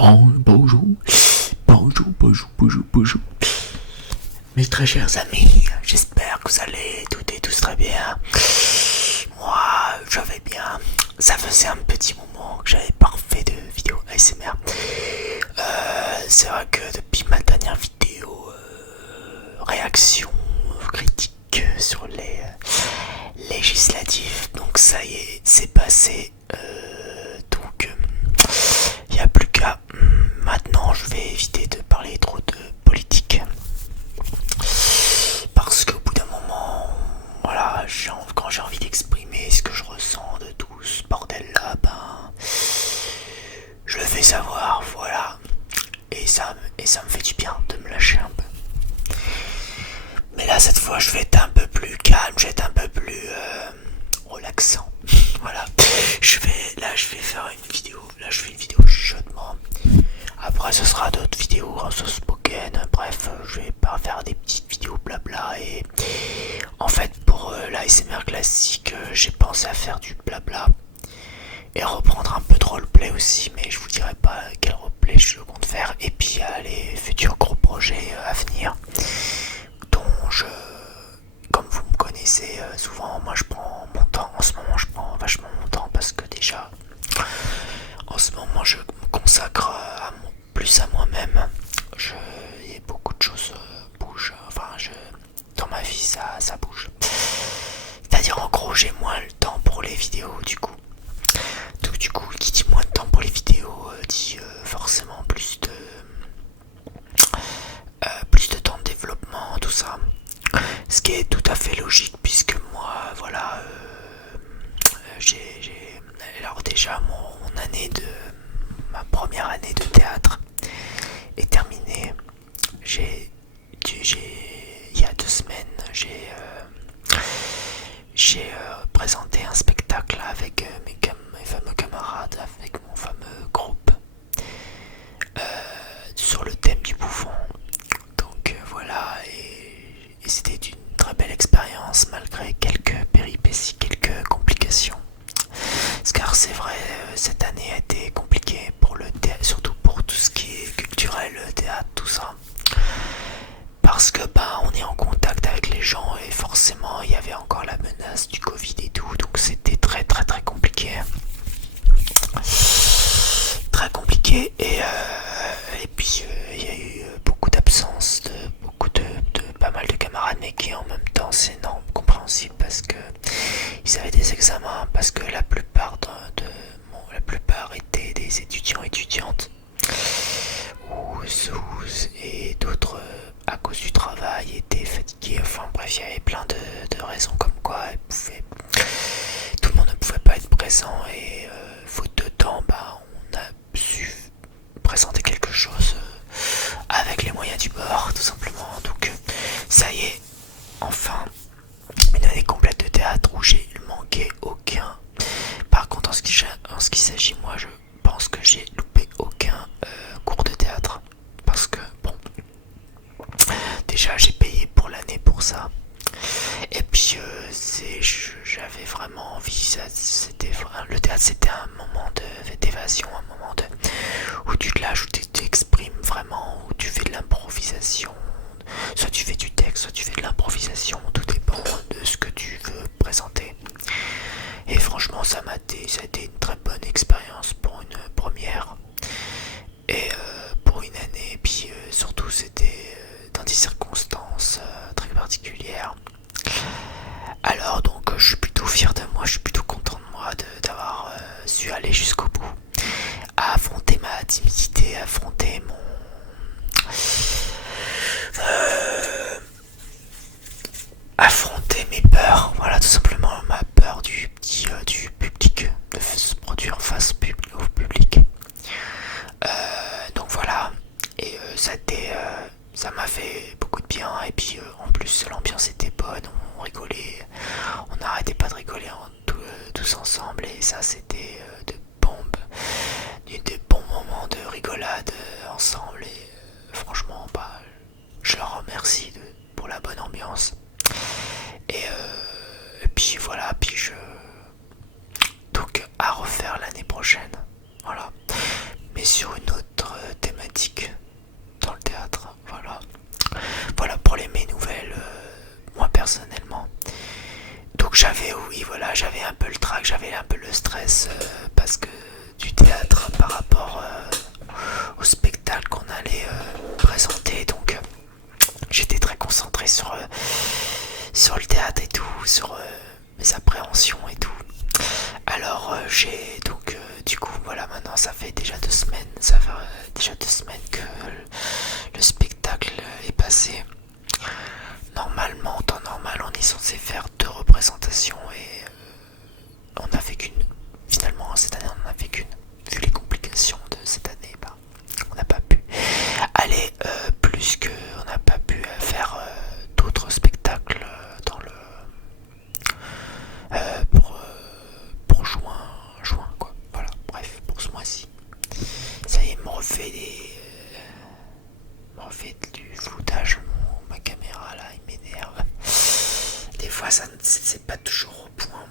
Bonjour, bonjour. Mes très chers amis, j'espère que vous allez toutes et tous très bien. Moi, je vais bien. Ça faisait un petit moment que j'avais pas refait de vidéo ASMR. C'est vrai que depuis ma dernière vidéo, réaction critique sur les législatives, donc ça y est, c'est passé. Donc, il n'y a plus qu'à. Maintenant, je vais éviter de parler trop de politique. Parce qu'au bout d'un moment, voilà, quand j'ai envie d'exprimer ce que je ressens de tout ce bordel-là, ben, je le fais savoir, voilà. Et ça me fait du bien de me lâcher un peu. Mais là, cette fois, je vais être un peu plus calme, je vais être un peu plus relaxant. Voilà. Je vais faire une vidéo. Là, je fais une vidéo chuchotement. Après, ce sera d'autres vidéos en sauce spoken. Bref, je vais pas faire des petites vidéos blabla. Et en fait, pour l'ASMR classique, j'ai pensé à faire du blabla et reprendre un peu de roleplay aussi. Mais je vous dirai pas quel roleplay je compte faire. Et puis, il y a les futurs gros projets à venir dont comme vous me connaissez souvent, moi je prends mon temps. En ce moment, je prends vachement mon temps parce que déjà, en ce moment, je me consacre plus à moi-même. Il y a beaucoup de choses bougent. Enfin, dans ma vie, ça bouge. C'est-à-dire, en gros, j'ai moins le temps pour les vidéos, du coup. Donc, du coup, qui dit moins de temps pour les vidéos, dit forcément plus de temps de développement, tout ça. Ce qui est tout à fait logique, puisque moi, voilà, alors déjà, ma première année de théâtre est terminée. Il y a 2 semaines, j'ai présenté un spectacle avec mes fameux camarades, avec mon fameux groupe, sur le thème du bouffon. Donc voilà, et c'était une très belle expérience malgré quelques péripéties, quelques complications. Car c'est vrai, cette année a été compliquée pour le théâtre, surtout pour tout ce qui est culturel, théâtre, tout ça. Parce que on est en contact avec les gens et forcément il y avait encore la menace du Covid et tout, donc c'était très très très compliqué. Très compliqué et puis il y a eu beaucoup d'absence de pas mal de camarades, mais qui en même temps c'est non compréhensible parce que ils avaient des examens, parce que la plupart étaient des étudiantes et d'autres à cause du travail étaient fatigués. Enfin bref, il y avait plein de raisons comme quoi tout le monde ne pouvait pas être présent et faute de temps, on a su présenter quelque chose avec les moyens du bord, tout simplement. Donc ça y est, enfin une année complète de théâtre où j'ai manqué aucun. Par contre, en ce qui s'agit, moi je pense que j'ai loupé aucun cours de théâtre parce que bon, déjà j'ai payé pour l'année pour ça. Et puis j'avais vraiment envie, le théâtre c'était un moment d'évasion, un moment où tu te lâches, où tu t'exprimes vraiment, où tu fais de l'improvisation. Soit tu fais du texte, soit tu fais de l'improvisation, tout dépend de ce que tu veux présenter. Et franchement ça a été une très bonne expérience pour une première. Et pour une année, et puis surtout c'était dans des circonstances très particulières. Alors donc je suis plutôt fier de moi, je suis plutôt content de moi d'avoir su aller jusqu'au bout, à affronter ma timidité, à affronter affronter mes peurs, voilà tout simplement ma peur du public, de se produire face au public. Donc voilà, et ça m'a fait beaucoup de bien, et puis en plus l'ambiance était bonne, on rigolait, on n'arrêtait pas de rigoler tous ensemble, et ça c'était de bons moments de rigolade ensemble, et franchement je leur remercie pour la bonne ambiance. Et puis voilà, donc à refaire l'année prochaine, voilà, mais sur une autre coup sur mes appréhensions et tout. Alors j'ai donc du coup voilà, maintenant ça fait déjà 2 semaines, que le spectacle est passé. Normalement, en temps normal, on est censé faire 2 représentations et on n'a fait qu'une. Finalement, cette année, on n'en a fait qu'une. Vu les complications de cette année, bah, on n'a pas pu aller plus que. On n'a pas pu faire d'autres spectacles dans le. Pour juin, quoi. Voilà, bref, pour ce mois-ci. Ça y est, me refait du floutage, ma caméra là, il m'énerve. Des fois, ça c'est pas toujours au point.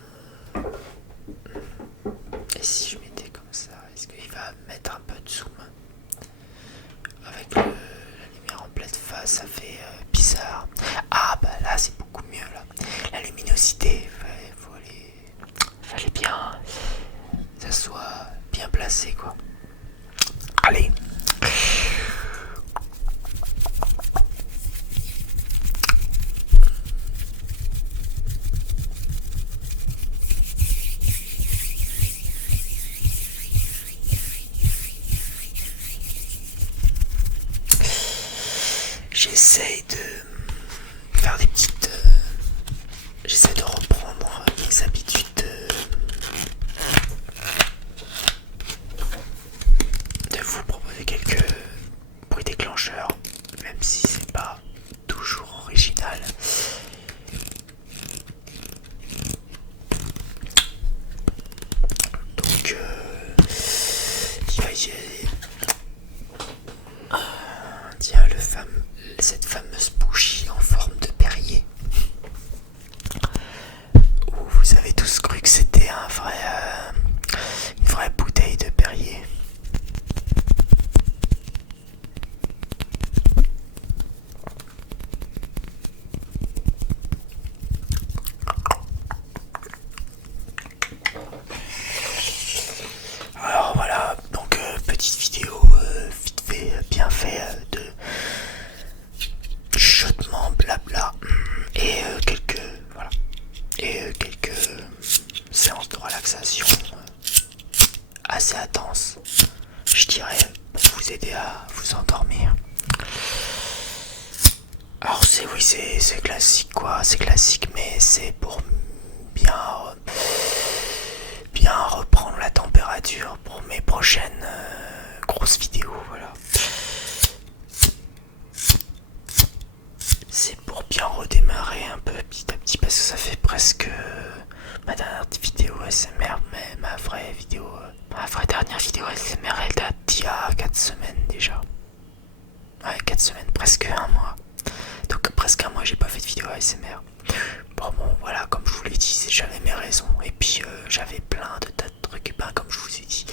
Et si je mettais comme ça, est-ce qu'il va mettre un peu de zoom? Avec la lumière en pleine face, ça fait bizarre. Ah bah là, c'est beaucoup mieux là. La luminosité, fallait bien que ça soit bien placé quoi. Allez. J'essaye de faire des petites. J'essaie de reprendre mes habitudes de vous proposer quelques bruits déclencheurs, même si c'est pas toujours original. Donc, tiens, cette fameuse bougie en forme de Perrier. Où vous avez tous cru que c'était une vraie bouteille de Perrier. Alors voilà, donc petite vidéo vite fait, bien fait de chuchotement blabla et quelques séances de relaxation assez intenses, je dirais, pour vous aider à vous endormir. Alors c'est classique quoi, c'est classique, mais c'est pour bien reprendre la température pour mes prochaines grosses vidéos, voilà. C'est pour bien redémarrer un peu petit à petit parce que ça fait presque ma dernière vidéo ASMR, mais ma vraie dernière vidéo ASMR elle date d'il y a 4 semaines déjà. Ouais, 4 semaines, presque un mois. Donc presque un mois j'ai pas fait de vidéo ASMR. Bon voilà, comme je vous l'ai dit, j'avais mes raisons. Et puis j'avais plein de tas de trucs, comme je vous ai dit.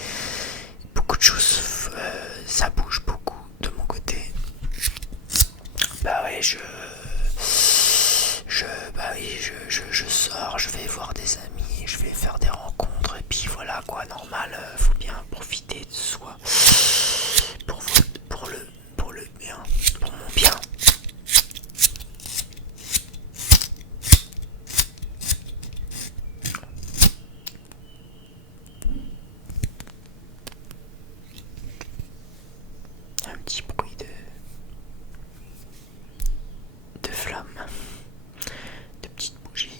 Beaucoup de choses, ça bouge beaucoup de mon côté. Bah ouais, je sors, je vais voir des amis, je vais faire des rencontres, et puis voilà quoi, normal, faut bien profiter de soi. Pour le bien, pour mon bien. Un petit bruit de flammes, de petites bougies.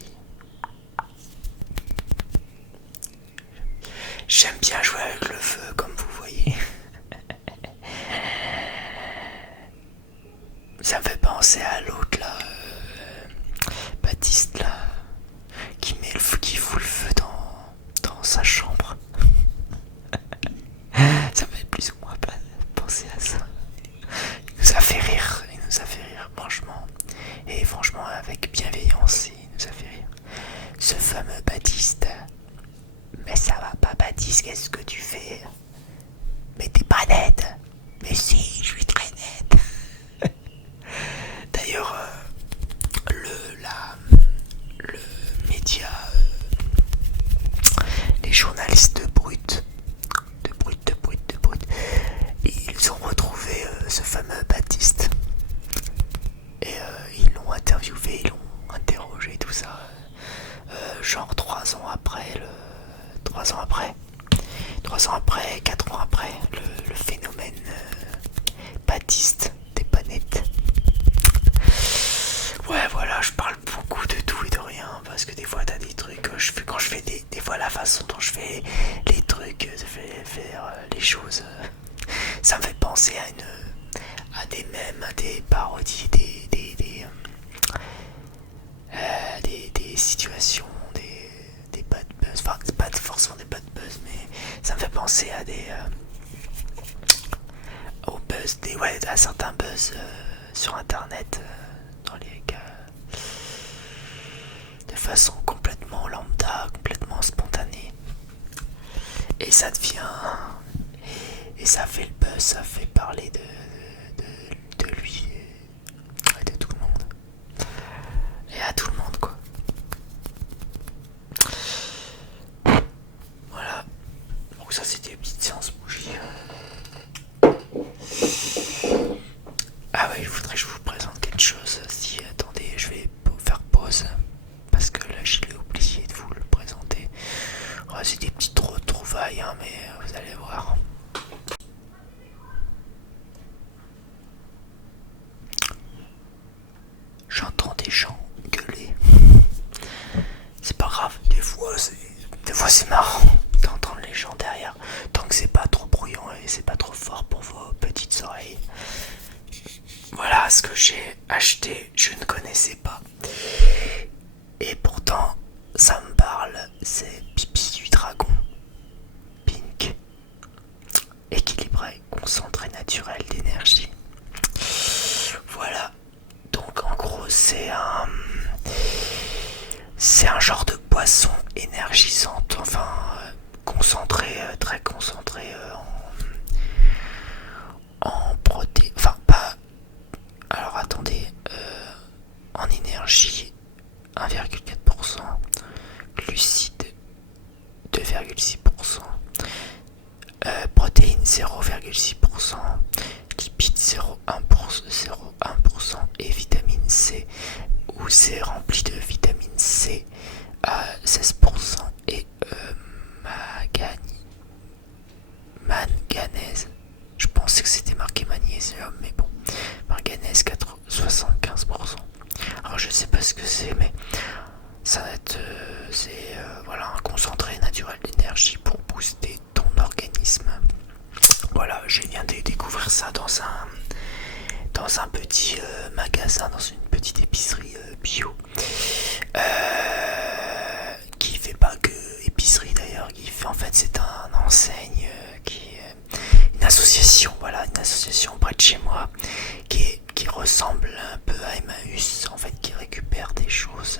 J'aime bien jouer avec le feu, comme vous voyez. Ça me fait penser à l'autre là, Baptiste là, qui fout le feu dans sa chambre. Ça me fait plus ou moins penser à ça. Il nous a fait rire, franchement. Et franchement, avec bienveillance, il nous a fait rire. Ce fameux Baptiste. Mais ça va pas, Baptiste, qu'est-ce que les trucs, de faire les choses. Ça me fait penser à des mèmes, à des parodies, des situations, des bad buzz. Enfin, c'est pas forcément des bad buzz, mais ça me fait penser à aux buzz, ouais, à certains buzz sur internet, dans les cas de façon complètement lambda, complètement spontanée. Et ça devient. Et ça fait le buzz, ça fait parler de lui et de tout le monde. Et à tout le monde, quoi. Voilà. Donc ça, c'était une petite séance bougie. Ah ouais, je voudrais que je vous présente quelque chose. Si, attendez, je vais faire pause. Parce que là, je l'ai oublié de vous le présenter. Ouais, c'est des petites retrouvailles, hein, mais vous allez voir. J'entends des gens gueuler. C'est pas grave, des fois c'est marrant d'entendre les gens derrière. Tant que c'est pas trop bruyant et c'est pas trop fort pour vos petites oreilles. Voilà ce que j'ai acheté, je ne connaissais pas. Et pourtant, ça me parle, c'est Pipi du Dragon. Pink. Équilibré, concentré naturel d'énergie. Voilà. Donc en gros, c'est un genre de boisson énergisante, enfin concentré, très concentré en protéines. Enfin, pas. Alors attendez, en énergie 1,4%, glucides 2,6%, protéines 0,6%, lipides 0,1% et vitamine C, où c'est rempli de vitamine C à 16% et manganèse. Je pensais que c'était marqué magnésium, mais bon, manganèse 75%. Alors je sais pas ce que c'est, mais ça va être, voilà, un concentré naturel d'énergie pour booster ton organisme. Voilà, je viens de découvrir ça dans un petit magasin, dans une petite épicerie bio, qui fait pas que épicerie d'ailleurs, qui fait, en fait, c'est un enseigne une association, voilà, une association près de chez moi qui ressemble un peu à Emmaüs, en fait, qui récupère des choses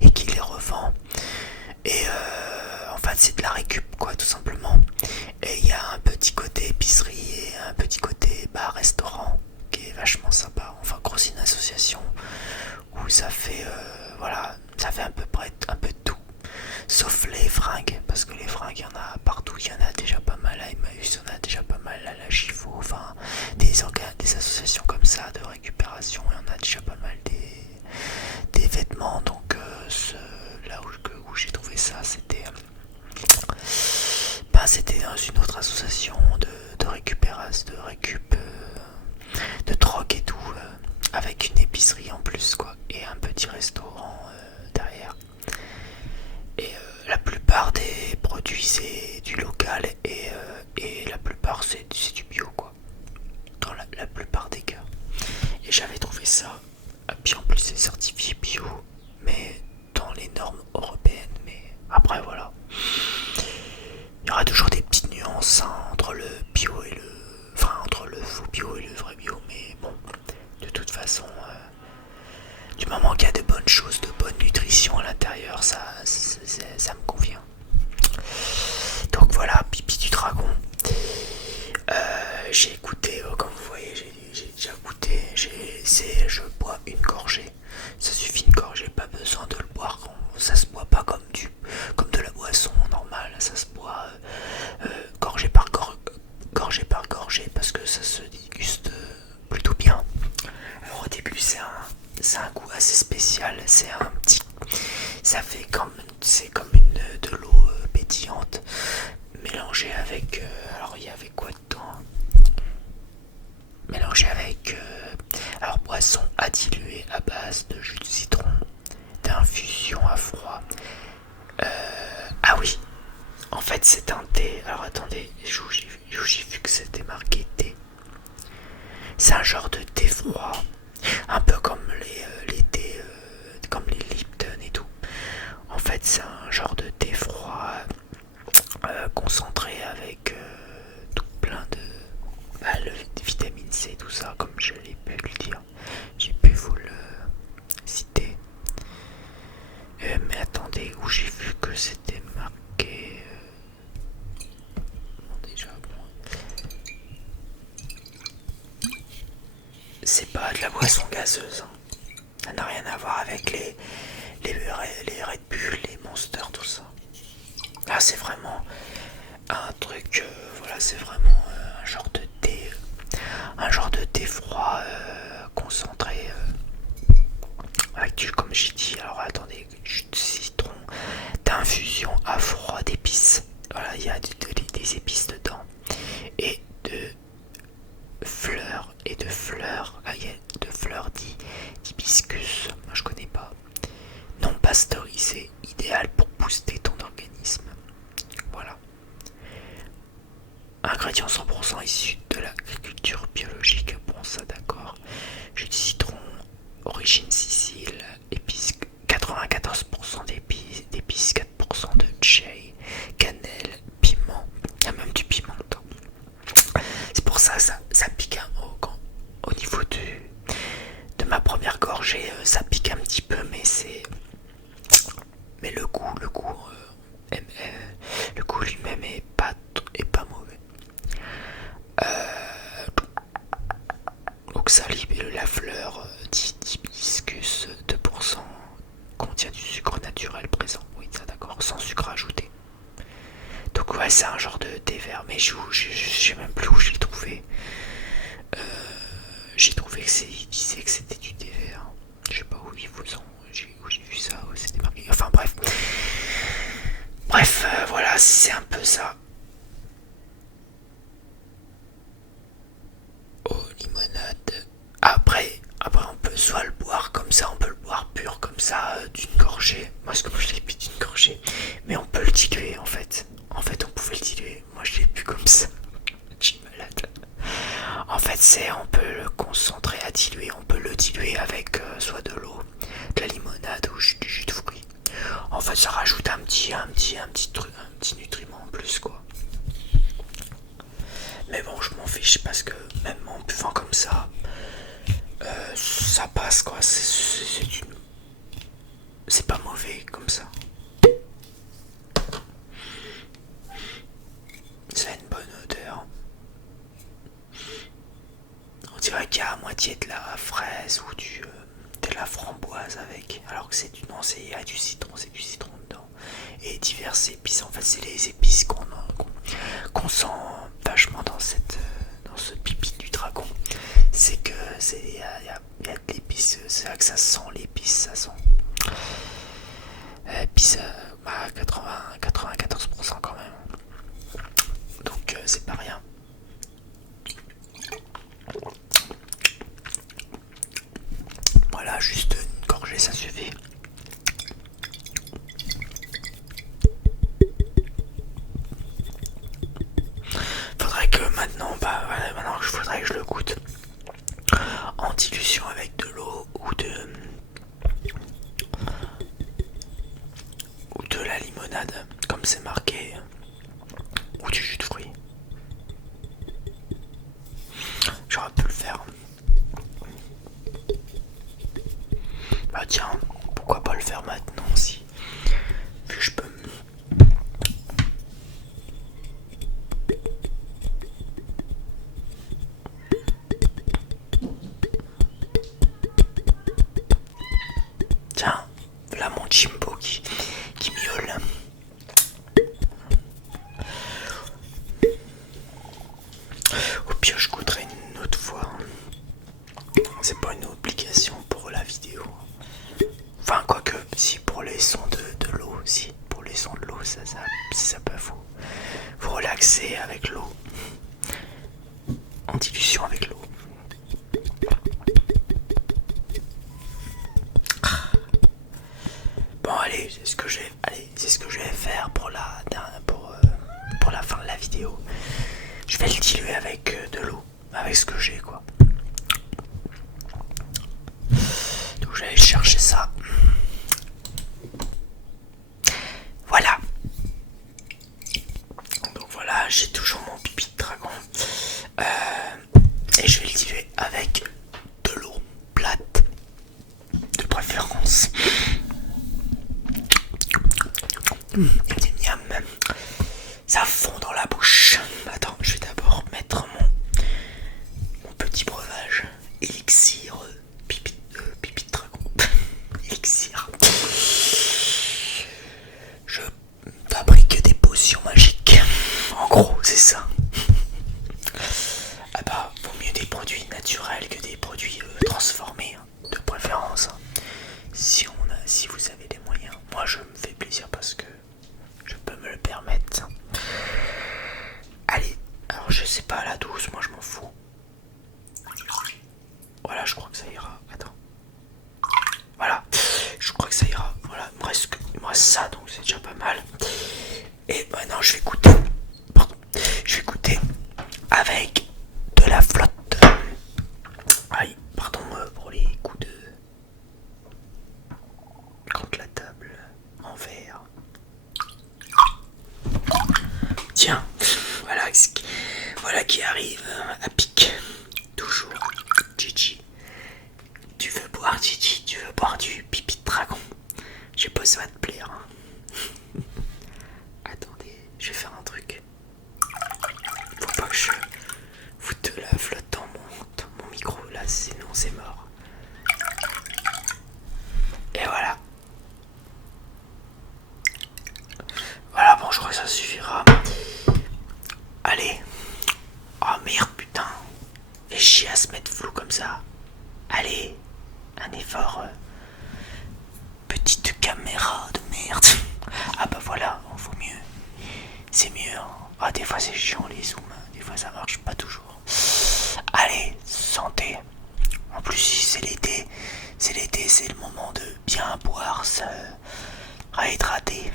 et qui les revend. Et en fait, c'est de la récup, quoi, tout simplement. Et il y a un petit côté épicerie et un petit côté bar-restaurant qui est vachement sympa. Enfin, gros, c'est une association où ça fait, voilà, ça fait à peu près un peu de tout. Sauf les fringues, parce que les fringues, il y en a partout. Il y en a déjà pas mal à Emmaüs, il y en a déjà pas mal à la Gifo. Enfin, des associations comme ça de récupération, il y en a déjà pas mal des vêtements. Donc, là où j'ai trouvé ça, c'était dans une autre association de récupération, de récup, de drogue et tout, avec une épicerie en plus, quoi, et un petit restaurant derrière. Et la plupart des produits c'est du local et la plupart c'est du bio, quoi, dans la plupart des cas. Et j'avais trouvé ça, puis en plus c'est certifié bio, mais dans les normes européennes. Mais après voilà, il y aura toujours des petites nuances, hein, entre le bio et entre le faux bio et le vrai bio, mais bon, de toute façon, du moment qu'il y a de bonnes choses, de bonne nutrition à l'intérieur, ça me convient. Donc voilà, Pipi du Dragon. J'ai goûté, comme vous voyez, j'ai déjà goûté. Je bois une gorgée. Ça suffit, une gorgée, pas besoin de le boire. Ça se boit pas comme de la boisson normale. Ça se boit gorgée par gorgée, parce que ça se déguste plutôt bien. Alors au début, c'est un goût assez spécial. C'est comme de l'eau pétillante mélangée avec, alors il y avait quoi dedans? Mélangée avec alors boisson à diluer à base de jus de citron, d'infusion à froid. Ah oui, en fait fait c'est un genre de thé froid concentré avec tout plein de vitamine C, tout ça, comme je l'ai pu le dire. J'ai pu vous le citer. Mais attendez, où j'ai vu que c'était marqué. Bon, déjà, bon. C'est pas de la boisson gazeuse. Hein. Ça n'a rien à voir avec les Red Bull, les Monster, tout ça. Là, c'est vraiment un truc. Voilà, c'est vraiment un genre de thé. Un genre de thé froid concentré. Avec du, comme j'ai dit, alors attendez, jus de citron, d'infusion à froid d'épices. Voilà, il y a des épices dedans. Et de fleurs, il y a de fleurs d'hibiscus, moi je connais pas. Non pasteurisé, idéal pour booster ton organisme. Voilà. Ingrédients 100% issus de l'agriculture biologique, bon ça d'accord. Jus de citron, origine Sicile, épices 94% d'épices, 4% de chai, cannelle, piment, il y a même du piment dedans. C'est pour ça ça pique au niveau de ma première gorgée, ça pique un petit peu, mais le goût lui-même est pas mauvais. Oxalib, la fleur d'hibiscus 2% contient du sucre naturel présent. Oui, ça d'accord, sans sucre ajouté. Donc ouais, c'est un genre de thé vert, mais je sais même plus où je l'ai trouvé. J'ai trouvé il disait que c'était du thé vert. Je sais pas où j'ai vu ça, c'était marqué. Enfin bref. Bref, voilà, c'est un peu ça. Oh, limonade. Après on peut soit le boire comme ça, on peut le boire pur comme ça, d'une gorgée. Moi, je l'ai bu d'une gorgée. Mais on peut le diluer en fait. En fait, on pouvait le diluer. Moi, je l'ai bu comme ça. Je suis malade. En fait, on peut le concentrer à diluer. On peut le diluer avec soit de l'eau, de la limonade ou du jus de fruits. En fait, ça rajoute un petit nutriment en plus, quoi. Mais bon, je m'en fiche parce que même en buvant comme ça, ça passe, quoi. C'est pas mauvais comme ça. Ça a une bonne odeur. On dirait qu'il y a à moitié de la fraise ou de la framboise avec. Alors que il y a du citron, c'est du citron dedans. Et diverses épices. En fait, c'est les épices qu'on sent vachement dans ce pipi du dragon. C'est que il y a de l'épice. C'est là que ça sent l'épice, ça sent. Épice 94% quand même. Donc c'est pas rien. Voilà, juste une gorgée, ça suffit. Faudrait que maintenant, faudrait que je le goûte en dilution avec de l'eau ou de la limonade, comme c'est marqué, ou du jus de fruits. J'aurais pu le faire. Bah tiens, pourquoi pas le faire maintenant si, vu que je peux. Tiens, là mon Jimbo qui miaule. Au pire, je goûterai une autre fois. C'est pas une obligation pour la vidéo. Enfin, quoique, si pour les sons de l'eau, si pour les sons de l'eau, ça peut vous relaxer avec l'eau. En dilution avec l'eau. Bon, allez, c'est ce que je vais faire pour la fin de la vidéo. Je vais le diluer avec de l'eau, avec ce que j'ai, quoi. Donc, je vais aller chercher ça. j'ai toujours mon pipi de dragon. Et je vais le diluer avec de l'eau plate, de préférence. Et des miam. Ça fond dans la bouche. Attends, je vais d'abord mettre mon petit breuvage. Élixir pipi de dragon. Élixir. Je fabrique des potions magiques. En gros, c'est ça. Ah bah, vaut mieux des produits naturels que des produits transformés, hein, de préférence. Si vous avez les moyens. Moi, je me fais plaisir parce que je peux me le permettre. Allez, alors je sais pas, à la douce, moi je m'en fous. Voilà, je crois que ça ira. Attends. Voilà, je crois que ça ira. Voilà, il me reste ça, donc c'est déjà pas mal. Et maintenant, je vais goûter. Pardon. Je vais goûter avec de la flotte. Aïe, pardon pour les coups de contre la table en verre. Tiens, voilà qui arrive à pic. Toujours. Gigi. Tu veux boire, Gigi? Tu veux boire du pipi de dragon? Je sais pas si ça va te plaire. Hein. Attendez, je vais faire un truc. Faut pas que je foute de la flotte dans mon micro là, sinon c'est mort. Et voilà. Voilà, bon, je crois que ça suffira. Allez. Oh merde, putain. Fais chier à se mettre flou comme ça. Allez. Un effort. Petite caméra de merde. Ah bah voilà, vaut mieux. C'est mieux. Hein. Ah, des fois c'est chiant les zooms. Des fois ça marche pas toujours. Allez, santé. En plus, si c'est l'été, c'est le moment de bien boire, se réhydrater.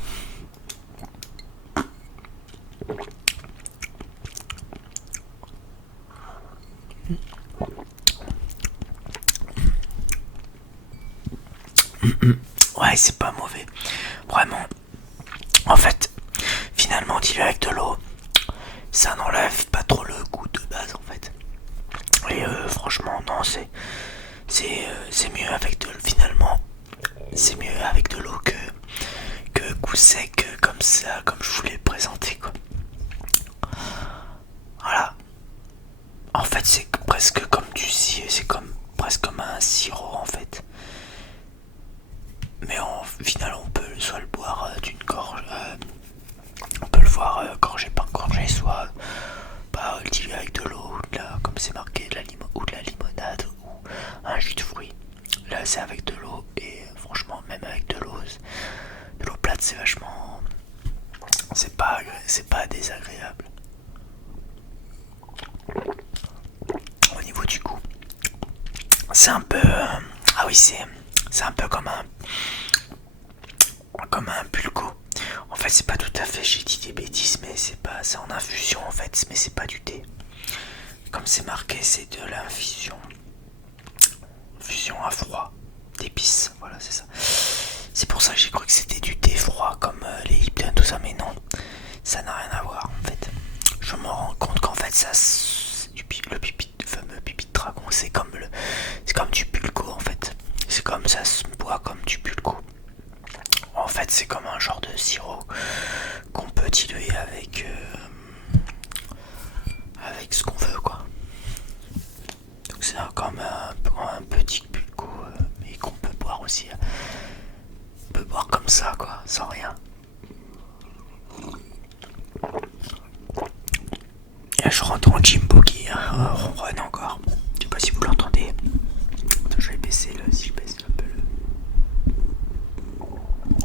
Ouais, c'est pas mauvais. Vraiment. En fait, finalement, dilué avec de l'eau, ça n'enlève pas trop le goût de base, en fait. Et franchement, non, c'est mieux avec de l'eau, finalement. C'est mieux avec de l'eau que goût sec, comme ça, comme je vous l'ai présenté, quoi. Voilà. En fait, c'est presque comme du sirop, c'est presque comme un sirop, en fait. Mais en final, on peut soit le boire d'une gorge, on peut le voir gorgé par gorgé, soit le diluer avec de l'eau, comme c'est marqué, de la limonade ou un jus de fruits. Là, c'est avec de l'eau et franchement, même avec de l'eau plate, c'est vachement, c'est pas désagréable. Au niveau du goût, c'est un peu, ah oui, c'est un peu comme un pulco. En fait, c'est pas tout à fait, j'ai dit des bêtises, mais c'est en infusion en fait, mais c'est pas du thé. Comme c'est marqué, c'est de l'infusion. Infusion à froid, d'épices, voilà, c'est ça. C'est pour ça que j'ai cru que c'était du thé froid, comme les Lipton, tout ça, mais non, ça n'a rien à voir en fait. Je me rends compte qu'en fait, le fameux pipi de dragon, c'est comme du pulco en fait. C'est comme ça se boit comme du pulco. En fait, c'est comme un genre de sirop qu'on peut diluer avec ce qu'on veut, quoi. Donc c'est comme un petit pulco, mais qu'on peut boire aussi. On peut boire comme ça, quoi, sans rien. Et là, je rentre en Jimbo qui ronronne encore. Je sais pas si vous l'entendez. Attends, je vais baisser si je baisse un peu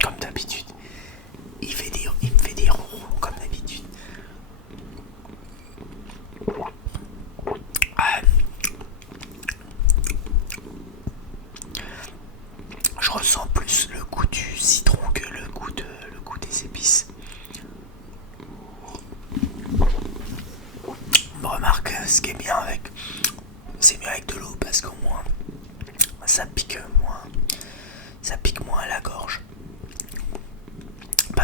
comme d'habitude. Il me fait des ronrons comme d'habitude. Je ressens plus le goût du citron que le goût des épices. On remarque ce qui est bien c'est mieux avec de l'eau parce qu'au moins ça pique moins à la gorge.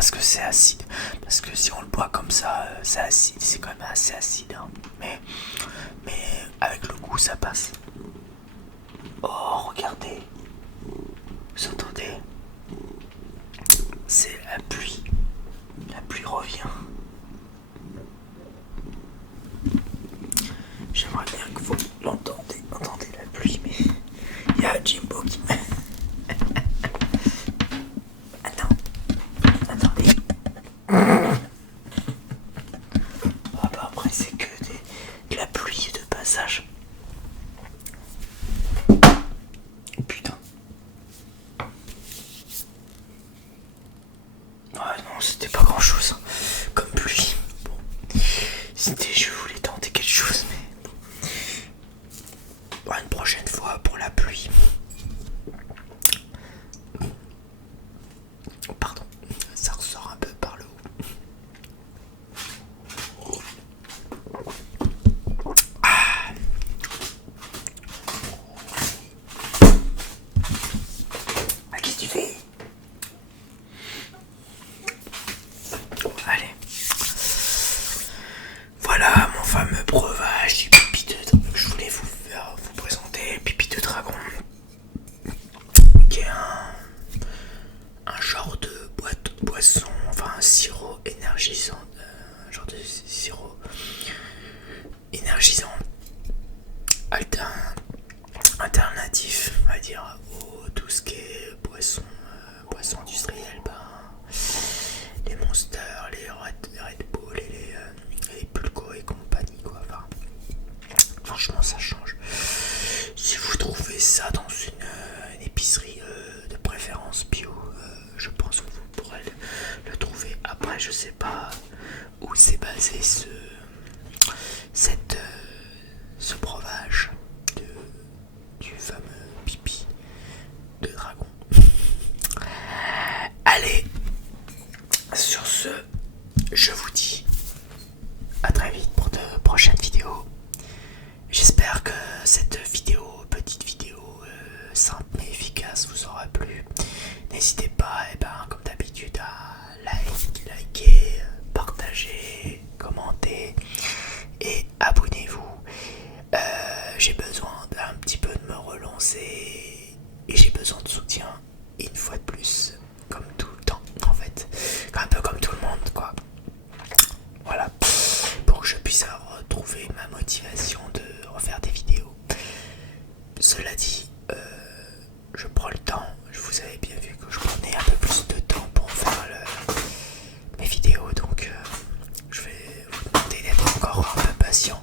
parce que c'est acide. Parce que si on le boit comme ça, c'est acide. C'est quand même assez acide. Hein. Mais avec le goût, ça passe. Oh, regardez. Vous entendez? C'est la pluie. La pluie revient. J'aimerais bien que vous l'entendez. Entendez la pluie, mais il y a Jimbo qui me... Attends. Attendez. Ah bah après c'est que de la pluie de passage. Oh putain. Ah non, c'était pas grand chose comme pluie. Bon. Je voulais tenter quelque chose, mais bon, une prochaine fois pour la pluie. Pardon, ça ressort un peu par le haut. Ah. Ah, qu'est-ce que tu fais? Allez. Voilà mon fameux breuvage du pipi de dragon. Je voulais vous présenter pipi de dragon, qui est un genre de boisson, enfin un sirop énergisant, un genre de sirop énergisant alternatif, on va dire, au tout ce qui est boisson industrielle, les Monster, les Red Bull et les Pulco et compagnie, quoi. Enfin, franchement, ça change. Si vous trouvez ça dans une épicerie de préférence bio, je pense que vous pourrez le trouver. Après, je sais pas où c'est basé ce breuvage du fameux pipi de dragon. Allez, sur ce, je vous dis à très vite pour de prochaines vidéos. J'espère que cette petite vidéo simple mais efficace vous aura plu. N'hésitez pas, comme d'habitude, à liker, partager, commenter et abonnez-vous. J'ai besoin d'un petit peu de me relancer et j'ai besoin de soutien une fois de plus, comme tout le temps en fait, un peu comme tout le monde, quoi. Voilà, pour que je puisse retrouver ma motivation de refaire des vidéos. Cela dit, je prends le temps. Vous avez bien vu que je prenais un peu plus de temps pour faire mes vidéos, donc je vais vous demander d'être encore un peu patient.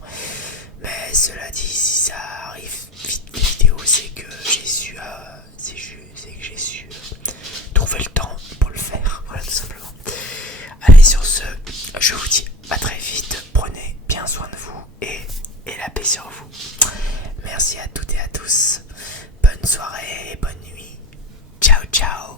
Mais cela dit, si ça arrive vite les vidéos, c'est que j'ai su trouver le temps pour le faire. Voilà, tout simplement. Allez, sur ce, je vous dis à très vite. Prenez bien soin de vous et la paix sur vous. Merci à toutes et à tous. Bonne soirée et bonne nuit. Ciao, ciao.